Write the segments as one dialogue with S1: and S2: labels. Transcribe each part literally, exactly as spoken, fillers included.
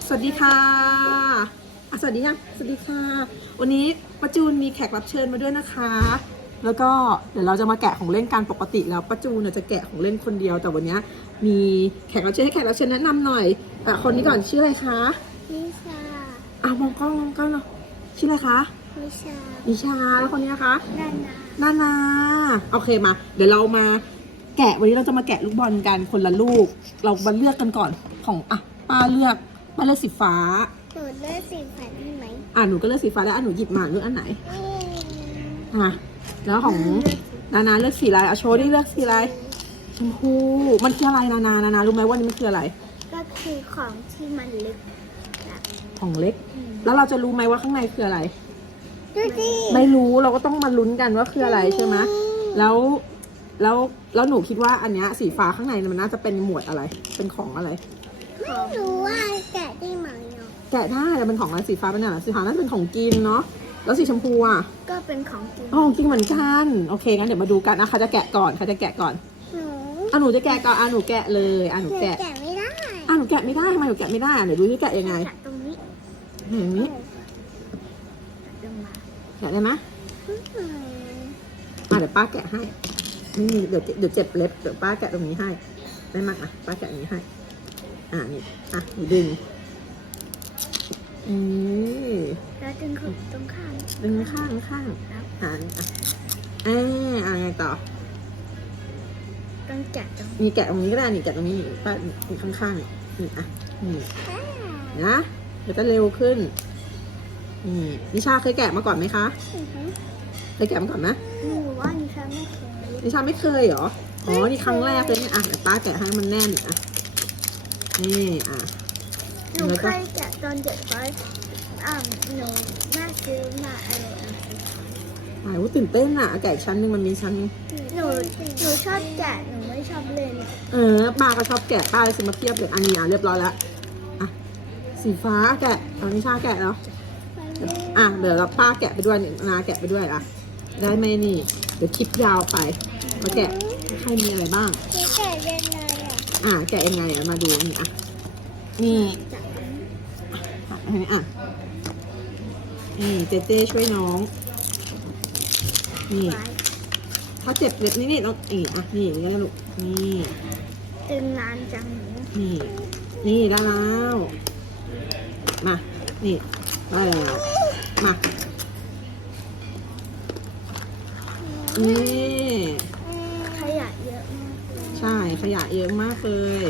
S1: สวัสดีค่ะอ่ะสวัสดียังสวัสดีค่ะวันนี้ป้าจูนมีแขกรับเชิญมาด้วยนะคะ แล้วก็เดี๋ยวเราจะมาแกะของเล่นกันปกติแล้วป้าจูนจะแกะของเล่นคนเดียวแต่วันนี้มีแขกรับเชิญให้แขกรับเชิญแนะนำหน่อยอ่ะคนนี้ก่อนชื่ออะไรคะ
S2: นิชา
S1: อ่ะมองกล้องมองกล้องเนาะชื่ออะไรคะ
S2: นิชา
S1: นิชาแล้วคนนี้นะคะ
S2: นานา
S1: นานาโอเคมาเดี๋ยวเรามาแกะวันนี้เราจะมาแกะลูกบอลกันคนละลูกเรามาเลือกกันก่อนของอ่ะป้าเลือกป้าเลือกสีฟ้า
S2: หนูเลือกสีฟ้าได้ไหม
S1: อ่ะหนูก็เลือกสีฟ้าแล้วอ่ะหนูหยิบมาเลือกอันไหนอ่ะแล้วของนานาเลือกสีอะไรอ่ะโชว์ดิเลือกสีอะไรชมพูมันคืออะไรนานานานารู้ไหมว่านี่มันคืออะไร
S2: ก็คือของที่มันลึกแบบ
S1: ของเล็ก แล้วเราจะรู้ไหมว่าข้างในคืออะไร
S2: ดูดิ
S1: ไม่รู้เราก็ต้องมาลุ้นกันว่าคืออะไรใช่ไหมแล้วแล้วแล้วหนูคิดว่าอันเนี้ยสีฟ้าข้างในมันน่าจะเป็นหมวดอะไร เป็นของอะไร
S2: ไม่รู้ว่าแกะได้ไหมเนาะ
S1: แกะได้แต่เป็นของอะไรสีฟ้าเป็นอะไรสีฟ้าน่าจะเป็นของกินเนาะแล้วสีชมพูอ่ะ
S2: ก็เป็นของจริง
S1: อ๋อของกินเหมือนกันโอเคงั้นเดี๋ยวมาดูกันอ่ะใครจะแกะก่อนใครจะแกะก่อน
S2: หนู
S1: อ่ะหนูจะแกะก่อนอ่ะหนูแกะเลยอ่ะหนู
S2: หนู
S1: แกะ
S2: แกะไม่ได้
S1: อ่ะหนูแกะไม่ได้ทำไมหนูแกะไม่ได้อ่ะเดี๋ยวดูที่แกะยังไง
S2: แกะตรงนี้
S1: เห็นนี้
S2: ลงมา
S1: แกะได้ไหม
S2: อืม
S1: อ่ะเดี๋ยวป้าแกะให้นี่เดี๋ยวเดี๋ยวเจ็บเล็บเดี๋ยวป้าแกะตรงนี้ให้ได้มากอ่ะป้าแกะอย่างนี้ให้อ่ะนี่อ่ะหนูดึงอืม
S2: แล้วดึงของตรงข้าง
S1: ดึงข้างข้าง
S2: ครับ
S1: อ่ะอ่ะเอ่าอ่ะไงต่อ
S2: ต้องแกะตรง
S1: มีแกะตรงนี้ก็ได้นี่แกะตรงนี้นี่ป้านี่ข้างๆนี่นี่อ่ะนี่นะเดี๋ยวจะเร็วขึ้นนี่นิชาเคยแกะมาก่อนไหมคะ
S2: อือฮึ
S1: เคยแกะมาก่อนไหม
S2: หนูว่านิชาไม่เคย
S1: นิชาไม่เคยเหรออ๋อนี่ครั้งแรกเลยเนี่ยอ่ะเดี๋ยวป้าแกะให้มันแน่นอ่ะนี่อ่ะ
S2: หนูเคยแกะตอนเด็กเพราะอ่าหนูน่าซื้อมาอะไรอ่ะ
S1: อ่ะโอ้ตื่นเต้นอ่ะแกะอีกชั้นหนึงมันมีชั้น
S2: หนูหนูชอบแกะหนูไม่ชอบเล่น
S1: เออป้าก็ชอบแกะป้าเลยซื้อมาเทียบเลยอันนี้อ่ะเรียบร้อยแล้วอ่ะสีฟ้าแกะเอานิชาแกะแล้วอ่ะเดี๋ยวเราป้าแกะไปด้วยนี่นาแกะไปด้วยอ่ะได้ไหมนี่เดี๋ยวคลิปยาวไปมาแกะใครมีอะไรบ้าง
S2: หนูแกะยังไงอ่ะ
S1: อ่ะแกะยังไงอ่ะมาดูนี่อ่ะนี่
S2: จับ
S1: อ่ะอันนี้อ่ะนี่เจเจช่วยน้องนี่
S2: ไว้
S1: ถ้าเจ็บเล็บนี่นี่ต้องอีอ่ะนี่อย่างนี้นะลูกนี่
S2: ตึงนานจังหนู
S1: นี่นี่ได้แล้วมานี่ได้แล้วมานี่
S2: ขยะเยอะมากเลย
S1: ใช่ขยะเยอะมากเลย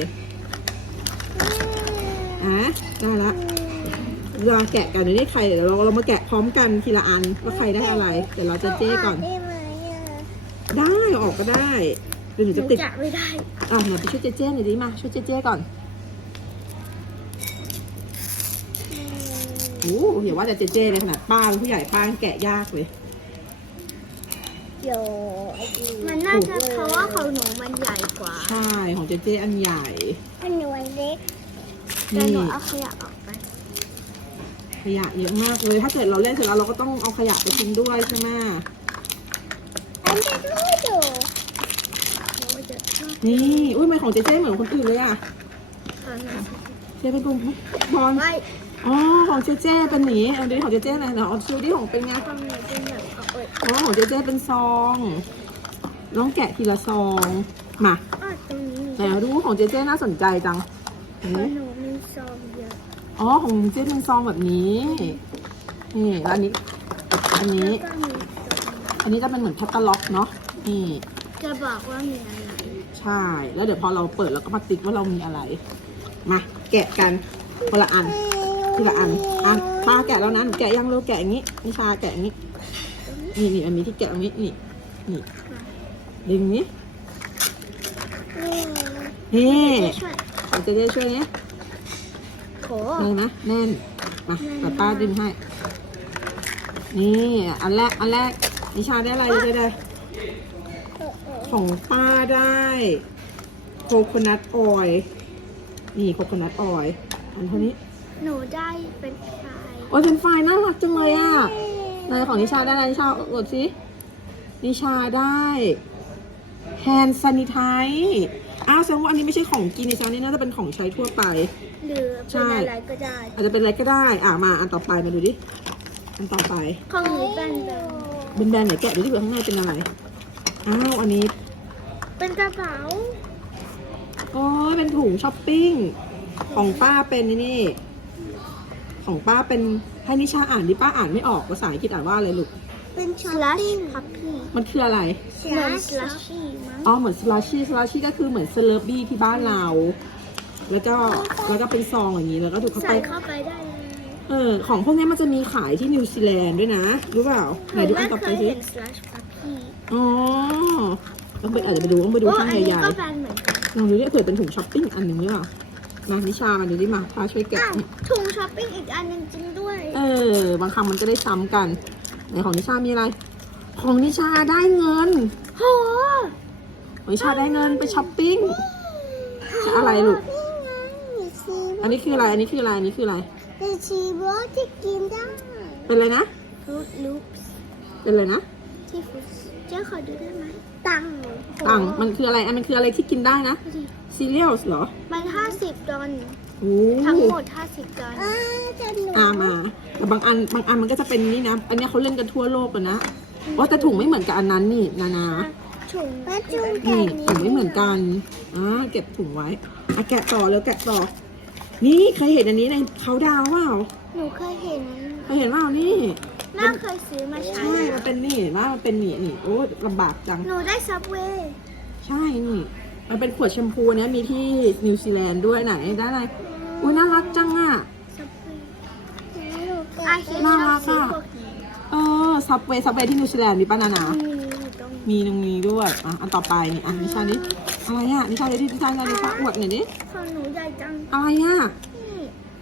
S1: อ่ะได้ละเราแกะกันเดี๋ยวนี้ใครเดี๋ยวเราเรามาแกะพร้อมกันทีละอันว่าใครได้อะไรเดี๋ยวเราจะเจ้ก่อน
S2: ได้ไหมอ่ะ
S1: ได้ออกก็ได้เดี๋ยวหนู
S2: หนู
S1: จะติด
S2: แกะไม่ได้
S1: อ่ะหนูไปช่วยเจเจ้หน่อยดิมาช่วยเจเจ้ก่อนโอ้โหอย่าว่าแต่เจเจ้เลยขนาดป้าเป็นผู้ใหญ่ป้ายังแกะยากเลย
S2: เดี๋ยวมันน่าจะเพราะว่าของหนูมันใหญ่กว่า
S1: ใช่ของเจเจ้อันใหญ่
S2: อันหนูอันเล็กแต่
S1: นี่
S2: หนูเอาขยะออกไป
S1: ขยะเยอะมากเลยถ้าเกิดเราเล่นเสร็จแล้วเราก็ต้องเอาขยะไปทิ้งด้วยใช่ไหม
S2: อันจะดูดูหนูจะชอบ
S1: นี่อุ้ยทำไมของเจเจ้เหมือนคนอื่นเลยอ่ะ
S2: ตอนนั้น
S1: เจเป็นกลุ่มบอล
S2: ไม่
S1: อ๋อของเจเจ้เป็นหนีเอาดูดิของเจเจ้หน่อยเดี๋ยวเอาดูดิของเป็นไง
S2: ของหนูเป็นแบบเอาเอ้ย
S1: อ๋อของเจเจ้เป็นซองน้องแกะทีละซองมา
S2: อ้าวตรงนี้มี
S1: แต่ดูของเจเจ้น่าสนใจจัง
S2: ขอ
S1: นี่
S2: งหนูมีซองเยอะ
S1: อ๋อของเจ๊เป็นซองแบบนี้นี่แล้วอันนี้ อันนี้
S2: แล้วก็มีซอง
S1: อันนี้จะเป็นเหมือนแคตตาล็อกเนาะนี่
S2: จะบอกว่ามีอะไร
S1: ใช่ แล้วเดี๋ยวพอเราเปิดเราก็มาติ๊กว่าเรามีอะไร มาแกะกันคนละอันทีละอันอ่ะป้าแกะแล้วนะหนูแกะยังเร็วแกะอย่างนี้นิชาแกะอย่างนี้นี่นี่อันนี้ที่แกะตรงนี้นี่นี่ดึงนี้
S2: อืม
S1: นี่
S2: จะช่วย
S1: ของเจ๊ช่วยนี้
S2: โห
S1: แน่นไหมแน่นมาแต่ป้าดึงให้นี่อันแรกอันแรกนิชาได้อะไรได้ได้ ของป้าได้โคโคนัทออยล์นี่โคโคนัทออยล์อันเท่านี้
S2: หนูได้เป็นชาย
S1: โอ้ยเป็นไฟล์น่ารักจังเลยอ่ะในของนิชาได้อะไรนิชาอวดสินิชาได้แฮนด์ซานิไทซ์อ้าวแสดงว่าอันนี้ไม่ใช่ของกินนิชานี่น่าจะเป็นของใช้ทั่วไป
S2: หหรือ
S1: ใช่
S2: เป็นอะไรก็ได้
S1: อาจจะเป็นอะไรก็ได้ อ่ะมาอันต่อไปมาดูดิ อันต่อไป
S2: ของหนูเป็นแบบ
S1: เป็นแบรนด์ไหนแกะดูที่เผื่อข้างในเป็นอะไร อ้าว อันนี้
S2: เป็นกระเป๋า
S1: โอ้ยเป็นถุงช้อปปิ้ง ของป้าเป็นนี่นี่ ของป้าเป็นให้นิชาอ่านดิป้าอ่านไม่ออกภาษาอังกฤษอ่านว่าอะไรลูก
S2: เป็นช้อปปิ้งพับพี่
S1: มันคืออะไร
S2: เหมือนสลัชชี่มั้ง
S1: อ๋อ เหมือนสลาชี่สลาชี่ก็คือเหมือนเซเลบบี้ที่บ้านเรา แล้วก็แล้วก็เป็นซองอย่างนี้ แล้วก็ถูกเข้าไป
S2: ใส่เข้าไปได้เลย
S1: เออ ของพวกนี้มันจะมีขายที่นิวซีแลนด์ด้วยนะ รู้เปล่า
S2: ห
S1: ไหน
S2: นู
S1: ดู
S2: ไม่
S1: อันต่อ
S2: เค
S1: ไป
S2: ย
S1: สิ
S2: เห็นสลัชพับพี่
S1: อ๋อ ต้องไปอาจจะไปดูต้องไปดู
S2: โอ้
S1: ข้าง
S2: อันนี้
S1: ใหญ่
S2: ก็แบรนด์เหมือนกัน
S1: ๆลองดูดิเผื่อเป็นถุงช้อปปิ้งอันหนึ่งหรือเปล่ามานิชามาดูดิมาพาช่วยแกะ
S2: อ้าวถุงช้อปปิ้งอีกอันหนึงจริงด้วย
S1: เออบางครั้งมันก็ได้ซ้ำกันในของนิชามีอะไร ของนิชาได้เงิน
S2: โห
S1: ของนิชาได้เงินไปช้อปปิ้งอะไรลูก อันนี้คืออะไร อันนี้คืออะไร อันนี้คืออะไร
S2: เป็นชีสที่กินได้
S1: เป็นอะไรนะ
S2: ฟรุตลูป
S1: เป็นอะไรนะ
S2: ที่ฟรุตเจ้าขอดูได้ไหมตังค์
S1: ตังมันคืออะไร อันมันคืออะไรที่กินได้นะ
S2: ดูดิ
S1: ซีเรียลเหรอ
S2: มันห้าสิบดอล
S1: โอ้
S2: ทั้งหมดห้าสิบดอล
S1: อามาแต่บางอันบางอันมันก็จะเป็นนี่นะ อันเนี้ยเขาเล่นกันทั่วโลกเลยนะว่าแต่ถุงไม่เหมือนกับอันนั้นนี่นานา
S2: ถุงป้าจุ้ง
S1: นี่ถุงไม่เหมือนกันอ่าเก็บถุงไว้อ่ะแกะต่อแล้วแกะต่อ นี่เคยเห็นอันนี้ในเขาดาวน์เปล่า
S2: หนูเคยเห็น
S1: เคยเห็นเปล่านี่
S2: แม่เคยซื้อมาใช้
S1: ใช่ มันเป็นนี่เห็นไหมมันเป็นนี่นี่โอ้ลำบากจัง
S2: หนูได้ซับเวย์
S1: ใช่นี่ มันเป็นขวดแชมพูเนี้ยมีที่นิวซีแลนด์ด้วยไหนได้อะไรอุ้ยน่ารักจังอ่ะ
S2: ซับเวย์อาเคียน
S1: น่า
S2: ช
S1: รั
S2: อบ
S1: ก
S2: ซื้อ
S1: อะ
S2: พวกนี้
S1: เออซับเวย์ซับเวย์ที่นิวซีแลนด์มีป้านานา
S2: มีอยู่ตรงนี้
S1: มีตรงนี้ด้วย อ่ะ อันต่อไปนี่ อ่ะนิชานี่อะไรอ่ะนิชาเดี๋ยวดินิชานิชานิชาอวดหน่อยดิ
S2: ของหนูใหญ่จัง
S1: อะไรอ่ะ
S2: นี่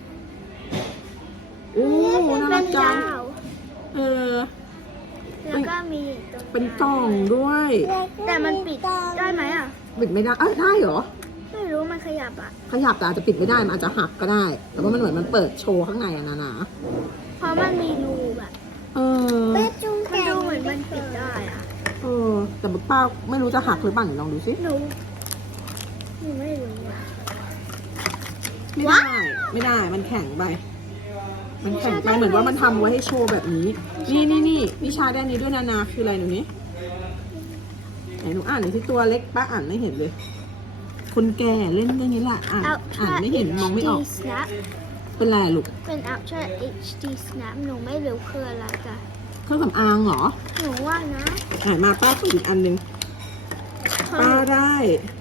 S1: โอ้น่า
S2: เป็
S1: รั
S2: น
S1: กจั
S2: ดาง ว
S1: เออ
S2: แล้วก็มีตรง
S1: เป็นกล่องด้วย
S2: แต่มันปิดได้ไหมอ่ะ
S1: ปิดไม่ได้ เอ้ยได้เหรอ
S2: ไม่รู้มันขยับอ่ะ
S1: ขยับแต่อาจจะปิดไม่ได้ มันอาจจะหักก็ได้ แต่ว่ามันเหมือนมันเปิดโชว์ข้างในอะนะนะ
S2: เพราะมันมีรูแบบ
S1: เออ
S2: มันดูเหมือนมันปิดได้อ่ะ
S1: เออ แต่ป้าไม่รู้จะหักหรือเปล่าไหนลองดูสิ
S2: หนูหนูไม่รู้อ่ะ
S1: ไม่ได้ ไม่ได้ มันแข็งไป มันแข็งไปเหมือนว่ามันทำไว้ให้โชว์แบบนี้ นี่นี่นี่นิชาด้านนี้ด้วยนานาคืออะไรหนูนี้ไหนหนูอ่านหน่อยที่ตัวเล็กป้าอ่านไม่เห็นเลย คนแก่เล่นเรื่องนี้แหละ อ่าน อ่านไม่เห็นมองไม่ออก
S2: เอช ดี snap
S1: เป็นไรลูก
S2: เป็น Ultra เอช ดี snap หนูไม่รู้คืออะไรจ้ะ
S1: เครื่องสำอางเหรอ
S2: หนูว่านะ
S1: อ่านมาป้าขออีกอันหนึ่งป้าได้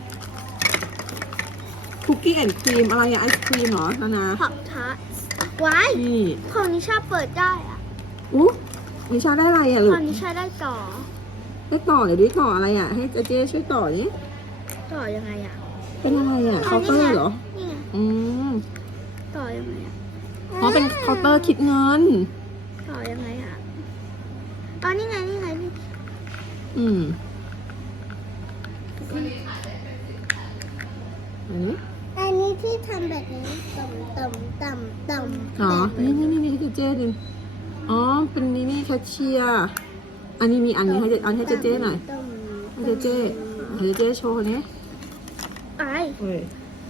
S1: คุกกี้แอนด์ครีมอะไรอะไอศครีมเหรอนานา
S2: ผักทัสไว้
S1: นี่
S2: ของนิชาเปิดได้อ่ะ
S1: อุ๊นิชาได้อะไรอะลู
S2: ข
S1: ก
S2: องนิชาได้ต่อ
S1: ได้ต่อเดี๋ยวดิต่ออะไรอะให้เจเจช่วยต่อนี้
S2: ต่อยังไงอ่ะ
S1: เป็นอะไรอะเคาน์เตอร์เหรอ
S2: นี่ไง
S1: อืม
S2: ต่อยังไงอ่ะ
S1: เพราะเป็นเคาน์เตอร์คิดเงิน
S2: ต่อยังไงอ่ะอ๋อนี่ไงนี่ไงนี่
S1: อืมอันนี้
S2: อันนี้ที่ทำแบบนี้ต่ำต่ำต่ำต่ำ
S1: อ๋อนี่นี่นี่นี่ให้เจเจดูอ๋อเป็นนี่นี่แคชเชียร์อันนี้มีอันนี้ให้เจอันให้เจเจหน่อยให้เจเจให้เจเจโชว์นี้
S2: ไอ้
S1: เฮ้ย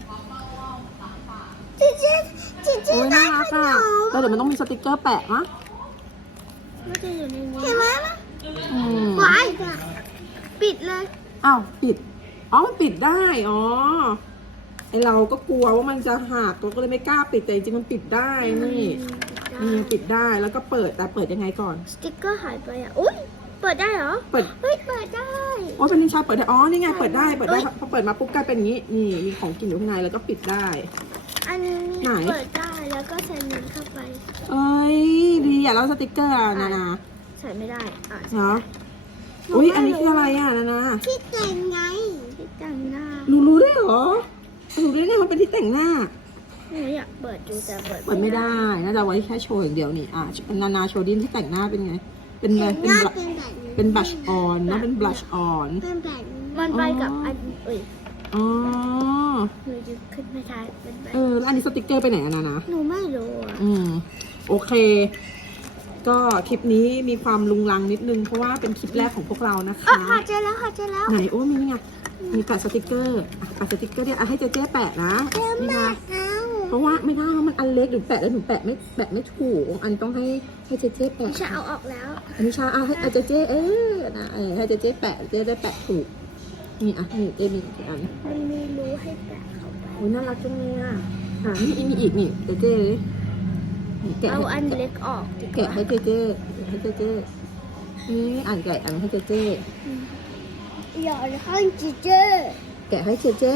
S2: จิจิจิจิ
S1: โอ้ยน่ารักอ่ะแล้วเดี๋ยวมันต้องมีสติกเกอร์แปะมะ
S2: มันจะอยู่ในนี้เห็นไหม
S1: อืม
S2: ไว้ปิดเลย
S1: อ้าวปิด อ๋อมันปิดได้ อ๋อ ไอเราก็กลัวว่ามันจะหักเราก็เลยไม่กล้าปิด แต่จริงๆมันปิดได้นี่นี่ยังปิดได้ แล้วก็เปิด แต่เปิดยังไงก่อน
S2: สติ๊กเกอร์หายไปอ่ะอุ้ยเปิดได้เหรอ
S1: เปิด
S2: เฮ้ยเปิดได้
S1: โอ้เป็นนิชาเปิดได้ อ๋อ นี่ไง เปิดได้ เปิดได้
S2: เอ้ย
S1: พอเปิดมาปุ๊บกลายเป็นอย่างนี้ นี่ มีของกินอยู่ข้างในแล้วก็ปิดได้
S2: อันนี้
S1: ไหน
S2: เปิดได้แล้วก็ใส่เงินเข้าไป
S1: เอ้ย ดีอ่ะแล้วสติกเกอร์อะนานา
S2: ใส่ไม่ได้อ่ะ
S1: เหรออุ้ย อันนี้คืออะไรอ่ะนานา
S2: ที่แต่งไงที่แต่งหน้า
S1: รู้รู้ได้เหรอรู้ได้ไงมันเป็นที่แต่งหน้า
S2: หนูอยากเปิดดูแต่เปิด
S1: เปิดไม่ได้ น่าจะไว้แค่โชว์อย่างเดียวนี่ อ่ะนานาโชว์ดินที่แต่งหน้าเป็นไง เป็นไงเป็นบลัชเป็นบลัชออนนะ เป็นบลัชออน
S2: เป็นแบบมันไปกับอันเอ้ย
S1: อ๋อ
S2: หนูจะขึ้นไม่ได้เป็นแบบ
S1: เออ แล้วอันนี้สติกเกอร์ไปไหนอะนานา
S2: หนูไม่รู้อ่ะ
S1: อืม โอเค ก็คลิปนี้มีความลุงลังนิดนึง เพราะว่าเป็นคลิปแรกของพวกเรานะ
S2: เออ
S1: คะ
S2: หาเจอแล้วหาเจอแล้ว
S1: ไหน โอ้มีนี่ไง มีแปะสติกเกอร์อ่ะแปะสติกเกอร์เนี่ยอ่ะให้เจเจ๊แปะนะนี่นะ
S2: เอา
S1: เพราะว่าไม่ได้เพราะมันอันเล็กหนูแปะแล้วหนูแปะไม่แปะไม่ถูกอันนี้ต้องให้ให้เจเจแปะ
S2: จะเอาออกแล้ว
S1: อันนี้ชาเอาให้อาเจเจเออนะเออให้เจเจแปะเจได้แปะถูกนี่อ่ะนี่เจมีอีกอัน
S2: มันมีรูให้แปะเข้าไป
S1: โอ้ยน่ารักจังเลยอ่ะอ่ะนี่มีอีกนี่เจเจนี่แกะ
S2: เอา
S1: ให้
S2: อันเล็กออกดีก
S1: แกะ
S2: ว่า
S1: ให้เจเจแกะให้เจเจนี่อ่านแกะอันให้เจเจ
S2: อย่าให้จีเจ
S1: แกะให้เจเจ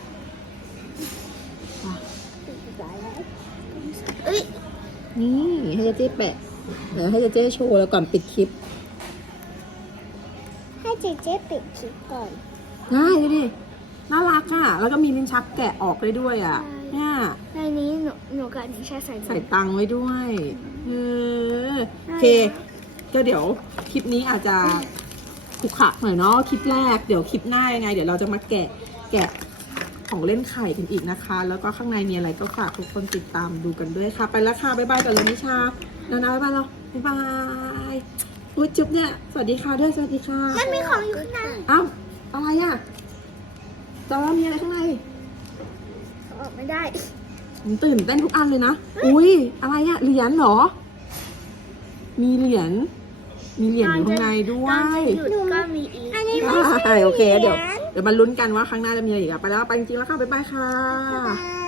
S1: อ่ะ
S2: เอ้ย
S1: นี่ให้เจเจแปะเดี๋ยวให้เจเจโชว์แล้วก่อนปิดคลิป
S2: ให้จีเจปิดคลิปก่อน
S1: ได้ดูดิน่ารักอ่ะแล้วก็มีลิ้นชักแกะออกได้ด้วยอ่ะเนี่ย
S2: ในนี้หนูหนูกับนิชาใส่
S1: ใส่ตังค์ไว้ด้วยเออโอเค ก็เดี๋ยวคลิปนี้อาจจะขรุขระหน่อยเนาะคลิปแรกเดี๋ยวคลิปหน้ายังไง เดี๋ยวเราจะมาแกะแกะของเล่นไข่กันอีกนะคะ แล้วก็ข้างในมีอะไรก็ฝากทุกคนติดตามดูกันด้วยค่ะ ไปแล้วค่ะบ๊ายบายก่อนเลยนิชานานาบ๊ายบายเราบ๊ายบายอุ้ยจุ๊บเนี่ยสวัสดีค่ะด้วยสวัสดีค่ะ
S2: มันมีของอยู่ข้างใน
S1: เอ้าอะไรอ่ะจอมีอะไรข้างใน
S2: ออกไม่ได้
S1: ผมตื่นเต้นทุกอันเลยนะ อุ้ยอะไรอะเหรียญเหรอ มีเหรียญ มีเหรียญอยู่ข้างในด้ว
S2: ตอน
S1: ย
S2: จะหยุดก็มีอีก อันนี้
S1: ใช่โอเค เดี๋ยว เดี๋ยวมาลุ้นกันว่าข้างหน้าจะมีอะไรอีกอะไปแล้วไปจริงๆแล้วค่ะ บ๊ายบายค่ะ
S2: บ๊ายบาย